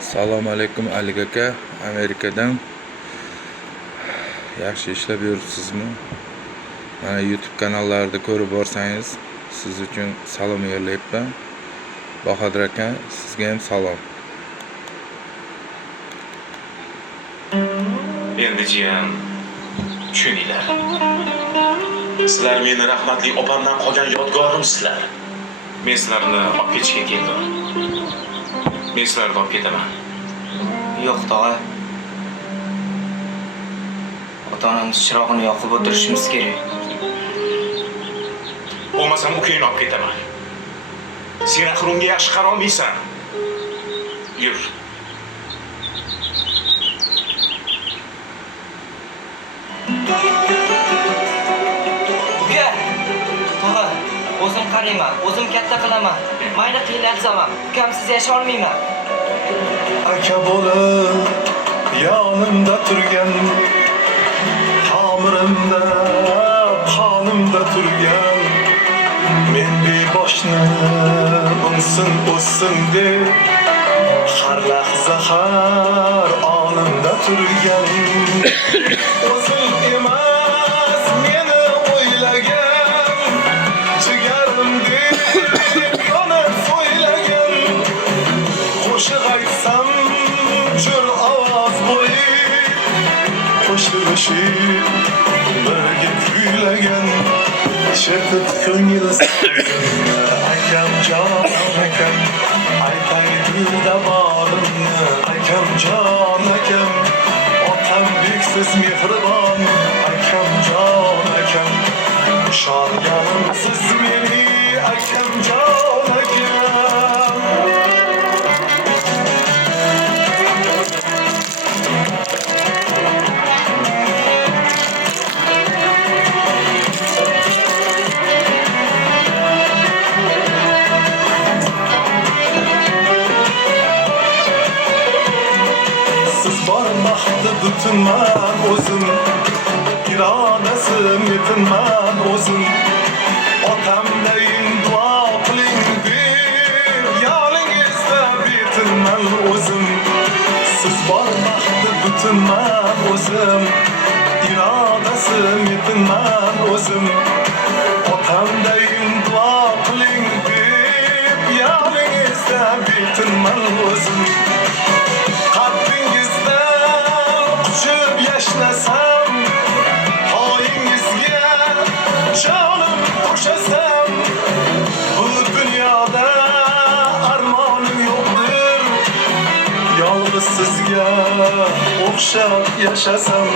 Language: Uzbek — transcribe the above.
Assalomu alaykum Ali aka, Amerikadan. Yaxshi ishlab yuribsizmi? Mana YouTube kanallarida ko'rib borsangiz, siz uchun salom yo'llayapman. Bahodir aka, sizga ham salom. Endi jiyan, tushuninglar. Sizlar meni rahmatli opamdan qolgan yodgorimsizlar. Men sizlarni olib ketishga keldim. Men sizlarni olib ketaman. Yo'q, tog'a. Ota-onamiz chirog'ini yoqib o'tirishimiz kerak. Bo'lmasam ukangni olib ketaman. Sen axir unga yaxshi qarolmaysan. Yur. Uka! Tog'a, o'zim qarayman, o'zim katta qilaman. Mayli qiynalsam ham, ukamsiz yasha olmayman. Aka bo'lib yonimda turgan, tomirimda, qonimda turgan, men beboshni unsin o'ssin deb har lahza har onimda turgan. O'zim emas meni o'ylagan, jigarimdek yonib so'ylagan. Qo'shiq aytsam jur ovoz qo'yib, qo'shilishib birga kuylagan. Shetib ko'ngil akam jon akam, aytay dilda borimni akam jon akam. Otam beksiz mehribon akam jon akam, ishonganimsiz meni akam jon akam. Siz bor baxtli butunman o'zim, irodasim yetinman o'zim. Otamdayin duo qiling deb yoningizda betinman o'zim. Siz bor baxtli butunman o'zim, irodasim yetinman o'zim. Otamdayin duo qiling deb yoningizda betinman o'zim. Qalbingizdan quchib yashnasam, poyingizga jonim qo'shasam, bu dunyoda armonim yo'qdir, yolg'iz sizga o'xshab yashasam.